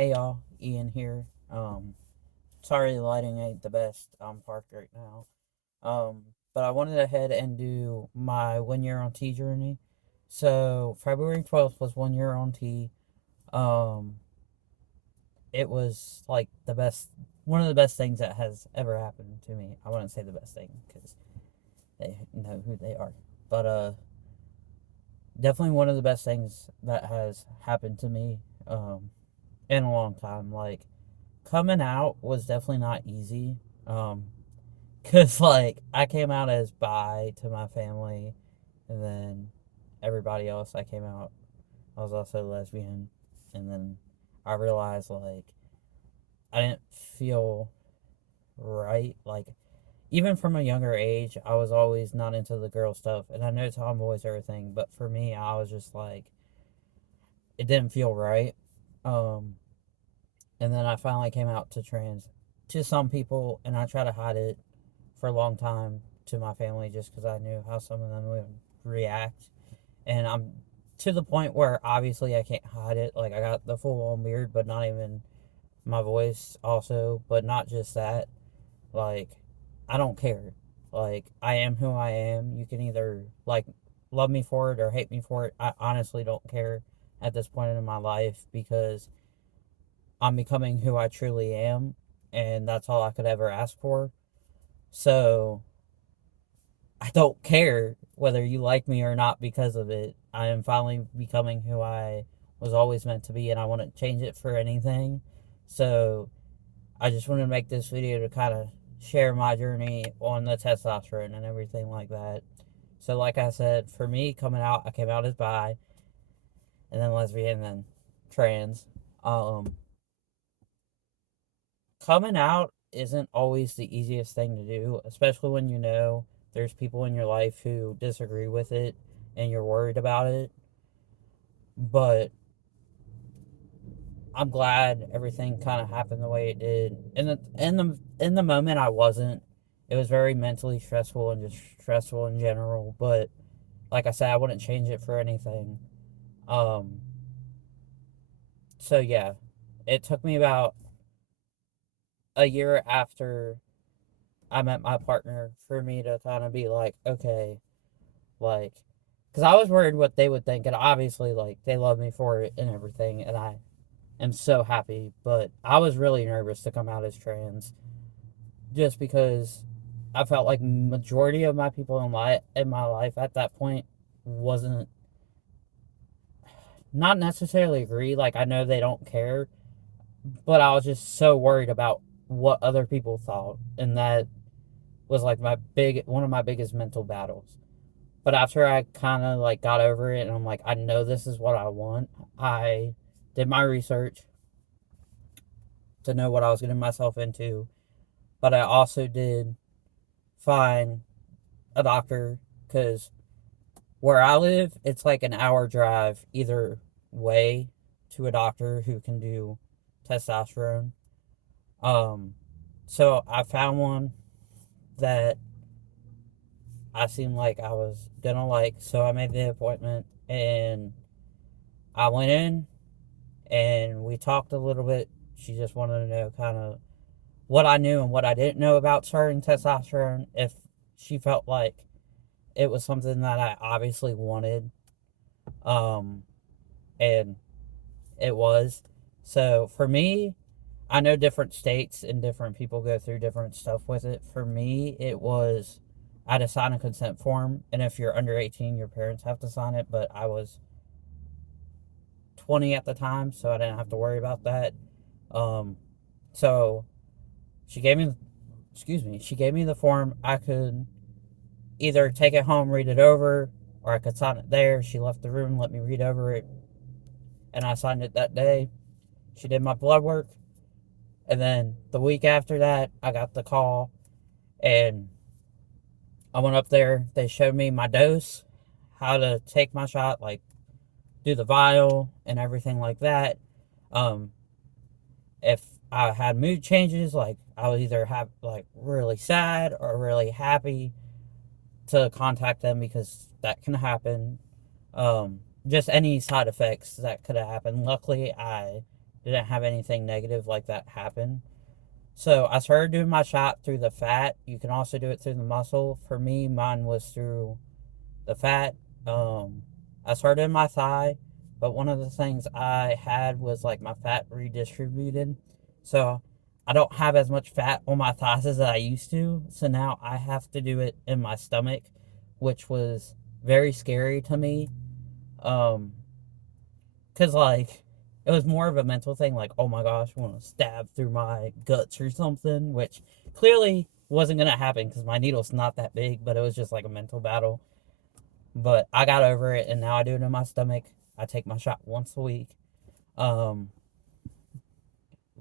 Hey y'all, Ian here. Sorry the lighting ain't the best. I'm parked right now. But I wanted to head and do my 1 year on T journey. So February 12th was 1 year on T. Um, it was like one of the best things that has ever happened to me. I wouldn't say the best thing because they know who they are, but definitely one of the best things that has happened to me. In a long time. Like coming out was definitely not easy. Um, cause like I came out as bi to my family, and then everybody else I came out. I was also lesbian, and then I realized like I didn't feel right. Like even from a younger age, I was always not into the girl stuff, and I know tomboys everything, but for me, I was just like it didn't feel right. Um, and then I finally came out to trans to some people, and I tried to hide it for a long time to my family just because I knew how some of them would react. And I'm to the point where obviously I can't hide it. Like I got the full on beard, but not even my voice also, but not just that. Like I don't care. Like I am who I am. You can either like love me for it or hate me for it. I honestly don't care at this point in my life because I'm becoming who I truly am, and that's all I could ever ask for. So I don't care whether you like me or not because of it. I am finally becoming who I was always meant to be, and I wouldn't change it for anything. So I just wanted to make this video to kind of share my journey on the testosterone and everything like that. So, like I said, for me coming out, I came out as bi, and then lesbian, and then trans. Um, Coming out isn't always the easiest thing to do, especially when you know there's people in your life who disagree with it and you're worried about it. But I'm glad everything kind of happened the way it did. In the moment, I wasn't. It was very mentally stressful and just stressful in general. But like I said, I wouldn't change it for anything. Um. So yeah, it took me about a year after I met my partner for me to kind of be like, okay, like, because I was worried what they would think, and obviously, like, they love me for it and everything, and I am so happy. But I was really nervous to come out as trans, just because I felt like majority of my people in my life at that point wasn't not necessarily agree. Like I know they don't care, but I was just so worried about what other people thought, and that was like one of my biggest mental battles. But after I kind of like got over it and I'm like, I know this is what I want, I did my research to know what I was getting myself into. But I also did find a doctor because where I live, it's like an hour drive either way to a doctor who can do testosterone. Um, so I found one that I seemed like I was gonna like, so I made the appointment and I went in and we talked a little bit. She just wanted to know kind of what I knew and what I didn't know about starting testosterone. If she felt like it was something that I obviously wanted, um, and it was. So for me, I know different states and different people go through different stuff with it. For me, it was I had to sign a consent form, and if you're under 18, your parents have to sign it. But I was 20 at the time, so I didn't have to worry about that. Um, so she gave me, she gave me the form. I could either take it home, read it over, or I could sign it there. She left the room, let me read over it, and I signed it that day. She did my blood work, and then the week after that, I got the call, and I went up there. They showed me my dose, how to take my shot, like do the vial and everything like that. Um, if I had mood changes, like I would either have like really sad or really happy, to contact them because that can happen. Just any side effects that could have happened. Luckily, I didn't have anything negative like that happen. So I started doing my shot through the fat. You can also do it through the muscle. For me, mine was through the fat. Um, I started in my thigh, but one of the things I had was like my fat redistributed. So I don't have as much fat on my thighs as I used to. So now I have to do it in my stomach, which was very scary to me. Um, Cause like it was more of a mental thing, like, oh my gosh, I want to stab through my guts or something, which clearly wasn't gonna happen because my needle's not that big, but it was just like a mental battle. But I got over it, and now I do it in my stomach. I take my shot once a week. Um,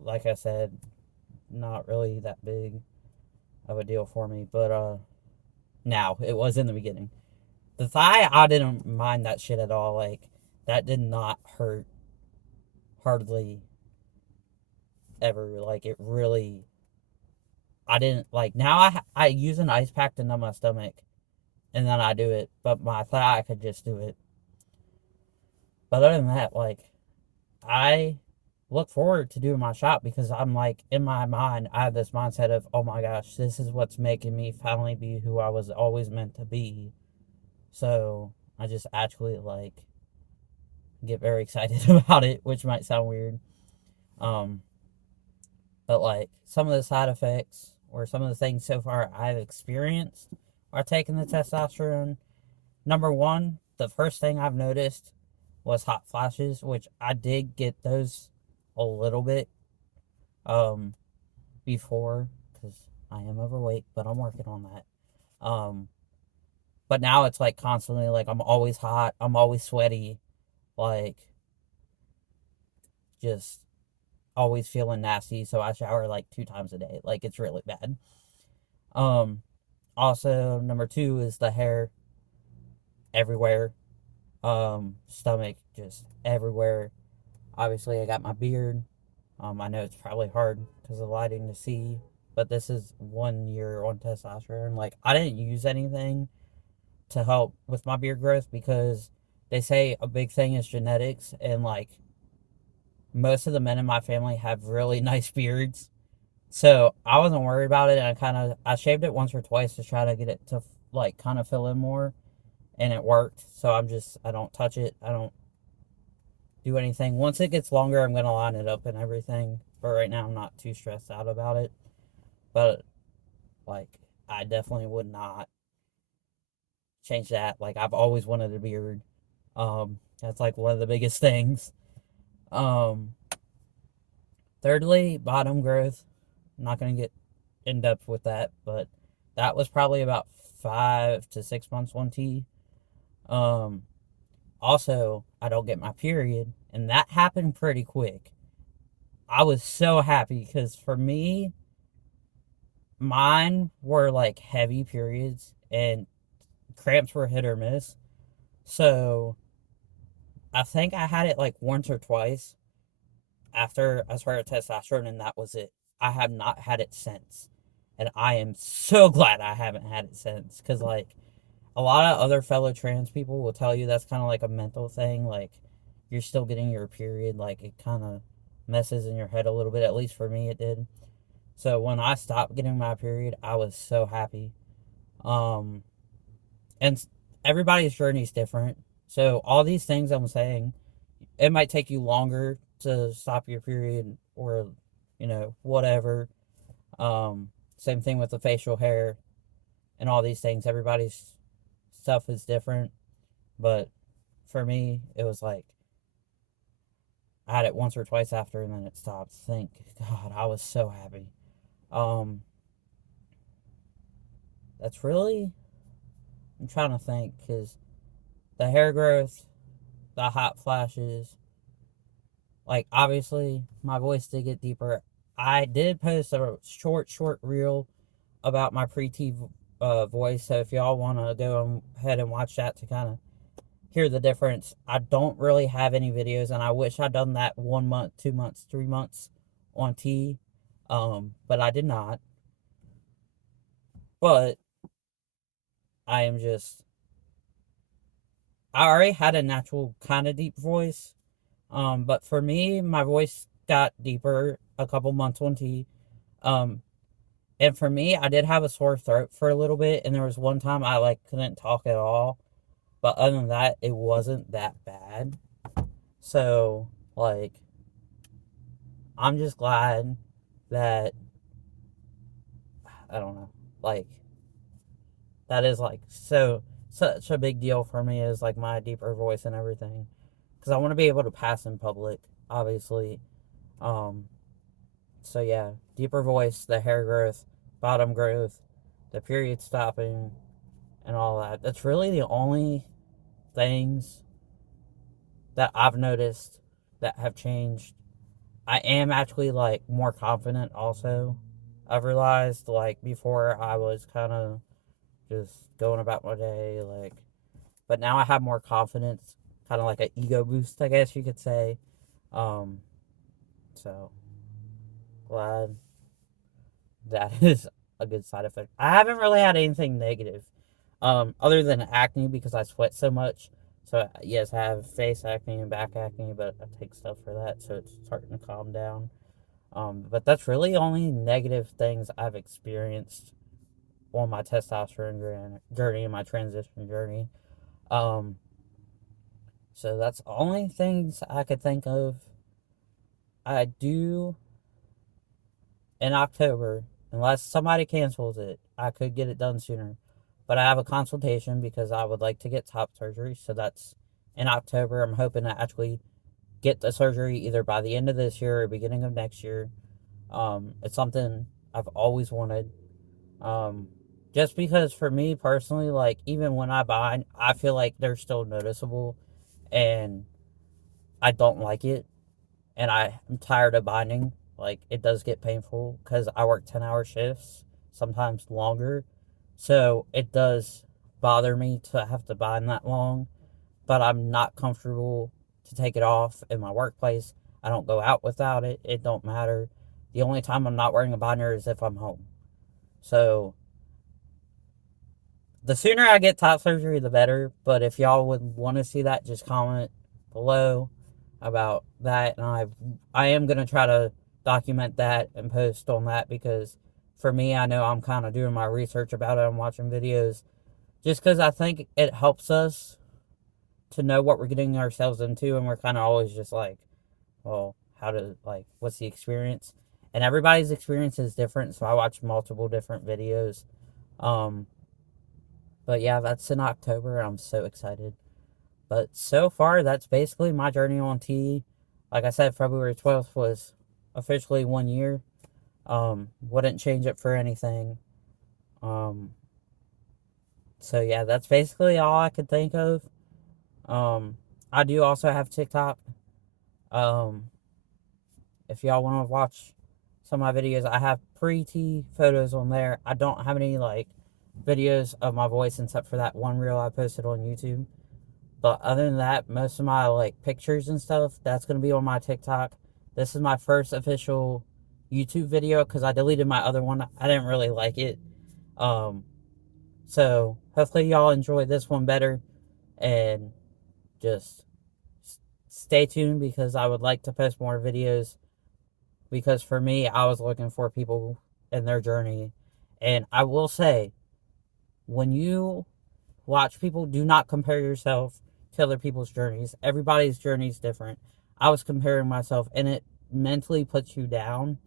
like I said, not really that big of a deal for me, but now it was in the beginning. The thigh, I didn't mind that shit at all. Like that did not hurt hardly ever. Like it really, I didn't like. Now I use an ice pack to numb my stomach, and then I do it. But my thigh, I could just do it. But other than that, like I look forward to doing my shot because I'm like in my mind I have this mindset of, oh my gosh, this is what's making me finally be who I was always meant to be. So I just actually like get very excited about it, which might sound weird. Um, but like some of the side effects or some of the things so far I've experienced are taking the testosterone. Number one, the first thing I've noticed was hot flashes, which I did get those a little bit um before because I am overweight, but I'm working on that. But now it's like constantly like I'm always hot, I'm always sweaty, like just always feeling nasty. So I shower like 2 times a day. Like it's really bad. Um, Also number two is the hair everywhere. Stomach just everywhere. Obviously, I got my beard. I know it's probably hard because of lighting to see, but this is 1 year on testosterone. Like, I didn't use anything to help with my beard growth because they say a big thing is genetics, and like most of the men in my family have really nice beards. So I wasn't worried about it, and I shaved it once or twice to try to get it to like kind of fill in more, and it worked. So I don't touch it. I don't do anything. Once it gets longer, I'm gonna line it up and everything. But right now, I'm not too stressed out about it. But like, I definitely would not change that. Like, I've always wanted a beard. That's like one of the biggest things. Um, Thirdly, bottom growth. I'm not gonna get in depth with that, but that was probably about 5 to 6 months on T. Um, Also, I don't get my period, and that happened pretty quick. I was so happy because for me, mine were like heavy periods and cramps were hit or miss. So I think I had it like once or twice after I started testosterone, and that was it. I have not had it since. And I am so glad I haven't had it since. Because, like, a lot of other fellow trans people will tell you that's kind of like a mental thing. Like, you're still getting your period. Like, it kind of messes in your head a little bit. At least for me, it did. So when I stopped getting my period, I was so happy. Um, and everybody's journey is different. So all these things I'm saying, it might take you longer to stop your period or, whatever. Same thing with the facial hair and all these things. Everybody's stuff is different, but for me, it was like I had it once or twice after, and then it stopped. Thank God, I was so happy. Um, that's really I'm trying to think because the hair growth, the hot flashes, like obviously my voice did get deeper. I did post a short reel about my pre-T voice, so if y'all want to go ahead and watch that to kind of hear the difference. I don't really have any videos, and I wish I'd done that 1 month, 2 months, 3 months on T, but I did not. But I am just I already had a natural kind of deep voice. But for me, my voice got deeper a couple months on T. Um, and for me, I did have a sore throat for a little bit, and there was one time I like couldn't talk at all. But other than that, it wasn't that bad. So like, I'm just glad that I don't know, like that is like such a big deal for me is like my deeper voice and everything because I want to be able to pass in public, obviously. Um, so yeah, deeper voice, the hair growth, bottom growth, the period stopping, and all that. That's really the only things that I've noticed that have changed. I am actually like more confident also. I've realized like before I was kind of just going about my day like, but now I have more confidence, kind of like an ego boost, I guess you could say. Um, so glad that is a good side effect. I haven't really had anything negative, other than acne because I sweat so much. So yes, I have face acne and back acne, but I take stuff for that, so it's starting to calm down. But that's really only negative things I've experienced on my testosterone journey and my transition journey. Um, so that's the only things I could think of. I do in October, unless somebody cancels it, I could get it done sooner. But I have a consultation because I would like to get top surgery. So that's in October. I'm hoping to actually get the surgery either by the end of this year or beginning of next year. It's something I've always wanted. Um, just because for me personally, like even when I bind, I feel like they're still noticeable, and I don't like it, and I'm tired of binding. Like it does get painful because I work 10-hour shifts, sometimes longer, so it does bother me to have to bind that long. But I'm not comfortable to take it off in my workplace. I don't go out without it. It don't matter. The only time I'm not wearing a binder is if I'm home. So the sooner I get top surgery, the better. But if y'all would want to see that, just comment below about that. And I am going to try to document that and post on that because for me, I know I'm kind of doing my research about it. I'm watching videos just because I think it helps us to know what we're getting ourselves into. And we're kind of always just like, well, how to, like, what's the experience? And everybody's experience is different. So I watch multiple different videos. Um, but yeah, that's in October. I'm so excited. But so far, that's basically my journey on T. Like I said, February 12th was officially 1 year. Wouldn't change it for anything. Um, so yeah, that's basically all I could think of. Um, I do also have TikTok. Um, if y'all want to watch some of my videos, I have pre-T photos on there. I don't have any like videos of my voice except for that one reel I posted on YouTube. But other than that, most of my like pictures and stuff, that's gonna be on my TikTok. This is my first official YouTube video because I deleted my other one. I didn't really like it. Um, so hopefully y'all enjoy this one better and just stay tuned because I would like to post more videos because for me, I was looking for people in their journey. And I will say, when you watch people, do not compare yourself to other people's journeys. Everybody's journey is different. I was comparing myself, and it mentally puts you down.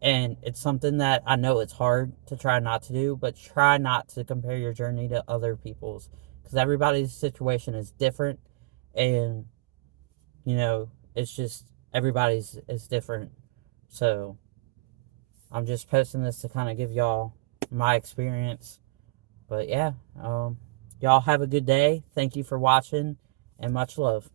And it's something that I know it's hard to try not to do, but try not to compare your journey to other people's because everybody's situation is different. And, you know, it's just everybody's is different. So I'm just posting this to kind of give y'all my experience. But yeah, y'all have a good day. Thank you for watching, and much love.